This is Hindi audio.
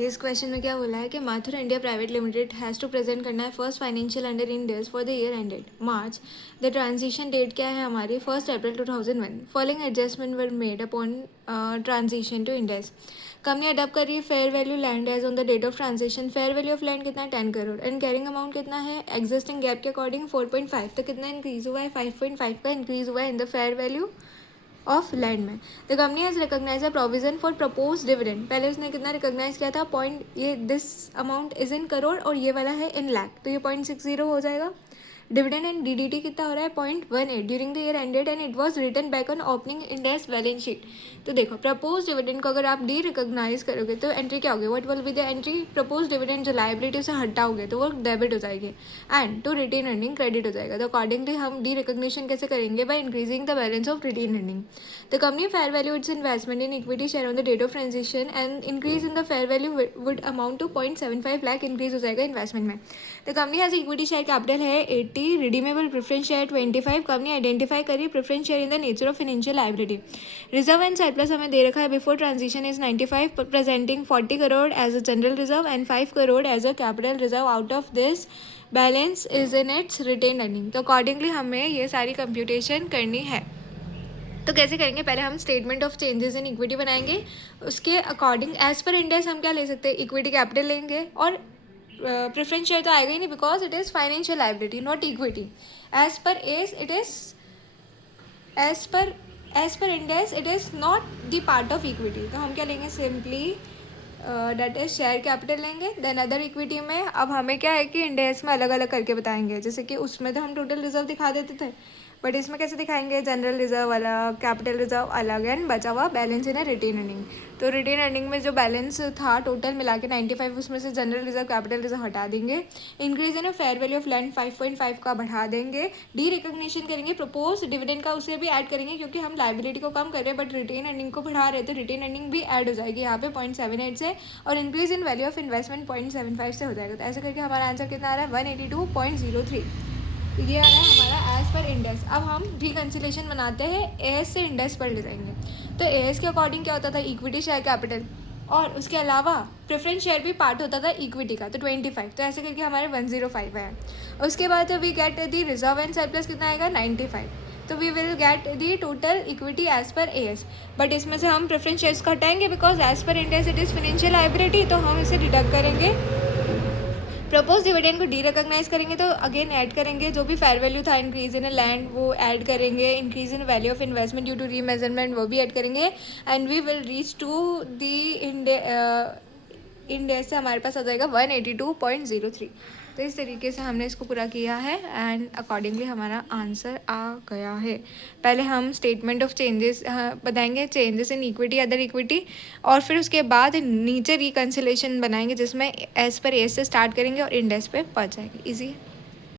इस क्वेश्चन में क्या बोला है कि Mathur India private limited has to present करना है first financial under Ind AS for the year ended March. The transition date क्या है हमारी 1 April 2001। Following adjustment were made upon transition to Ind AS. Company adopt कर रही है fair value land as on the date of transaction. Fair value of land कितना है 10 करोड़ एंड कैरिंग अमाउंट कितना है एग्जिस्टिंग गैप के अकॉर्डिंग 4.5। तो कितना इंक्रीज हुआ है 5.5 का इंक्रीज हुआ है in the fair value of land में। The company has recognise a provision for propose dividend. पहले उसने कितना रिकॉग्नाइज किया था पॉइंट, ये this amount is in crore और ये वाला है इन लाख, तो ये 0.60 हो जाएगा। डिविडेंड एंड डीडीटी कितना हो रहा है 0.18 during the year ended and it was written back on opening Ind AS balance sheet. तो देखो प्रपोज डिविडेंड को अगर आप डी रिकॉग्नाइज करोगे तो एंट्री क्या होगी, what will be the entry, propose dividend जो लाइबिलिटी से हटाओगे तो वो डेबिट हो जाएगी and to retain earning credit हो जाएगा। तो अकॉर्डिंगली हम डी रिकॉग्निशन कैसे करेंगे, by increasing the balance of retain earning. The company fair value its investment in equity share on the date of transition and increase in the fair value would amount to 0.75 lakh increase हो जाएगा इन्वेस्टमेंट में। The company has equity share capital है 80, रिडीमेबल प्रेफरेंस शेयर 25। कंपनी आइडेंटिफाई करिए preference share in the nature of financial liability. Reserve and surplus हमें दे रखा है before transition is 95, presenting 40 crore as a general reserve and 5 crore as a capital reserve. Out of this balance is in its retained earning. तो अकॉर्डिंगली हमें ये सारी कंप्यूटेशन करनी है। तो कैसे करेंगे, पहले हम statement of changes in equity बनाएंगे, उसके अकॉर्डिंग एज पर इंडेक्स हम क्या ले सकते हैं, इक्विटी कैपिटल लेंगे और प्रेफरेंस शेयर तो आएगा ही नहीं because it is financial liability not equity. As per as it is as per Ind AS it is not the part of equity. तो हम क्या लेंगे, simply debt is share capital लेंगे। देन अदर इक्विटी में अब हमें क्या है कि इंडेक्स में अलग अलग करके बताएंगे, जैसे कि उसमें तो हम टोटल रिजर्व दिखा देते थे बट इसमें कैसे दिखाएंगे, जनरल रिजर्व अलग, कैपिटल रिजर्व अलग एंड बचा हुआ बैलेंस इन रिटेन अर्निंग। तो रिटेन अर्निंग में जो बैलेंस था टोटल मिला के 95, उसमें से जनरल रिजर्व कैपिटल रिजर्व हटा देंगे। Increase in fair value of land 5.5 का बढ़ा देंगे। डी रिकॉग्निशन करेंगे, प्रपोज डिविडेंड का उसे भी ऐड करेंगे क्योंकि हम लाइबिलिटी को कम कर रहे हैं बट रिटेन अर्निंग को बढ़ा रहे, तो रिटेन अर्निंग भी ऐड हो जाएगी यहाँ पे 0.78 से और increase in value of investment 0.75 से हो जाएगा। तो ऐसे करके हमारा आंसर कितना आ रहा है 182.03। ये आ रहा है हमारा एज पर इंडेक्स। अब हम रिकन्सिलेशन बनाते हैं, एस से इंडेक्स पर ले जाएंगे। तो एस के अकॉर्डिंग क्या होता था, इक्विटी शेयर कैपिटल और उसके अलावा प्रेफरेंस शेयर भी पार्ट होता था इक्विटी का, तो 25। तो ऐसे करके हमारे 105 है। उसके बाद we get the reserve and surplus कितना आएगा 95। तो we will get the total equity as per AS, but इसमें से हम प्रेफरेंस शेयर्स को हटाएंगे because as per Ind AS it is financial liability, तो हम इसे डिडक्ट करेंगे। प्रपोज डिविडेंड को डी रिकॉग्नाइज करेंगे तो अगेन ऐड करेंगे जो भी फेयर वैल्यू था इंक्रीज इन लैंड वो ऐड करेंगे, increase in value of investment due to remeasurement वो भी ऐड करेंगे and we will reach to the Ind AS से हमारे पास आ जाएगा 182.03। तो इस तरीके से हमने इसको पूरा किया है एंड अकॉर्डिंगली हमारा आंसर आ गया है। पहले हम स्टेटमेंट ऑफ चेंजेस बताएंगे, changes in equity other equity, और फिर उसके बाद नीचे रिकन्सिलेशन बनाएंगे जिसमें एस पर एस से स्टार्ट करेंगे और इंडेक्स पे पहुंच जाएंगे। इजी है।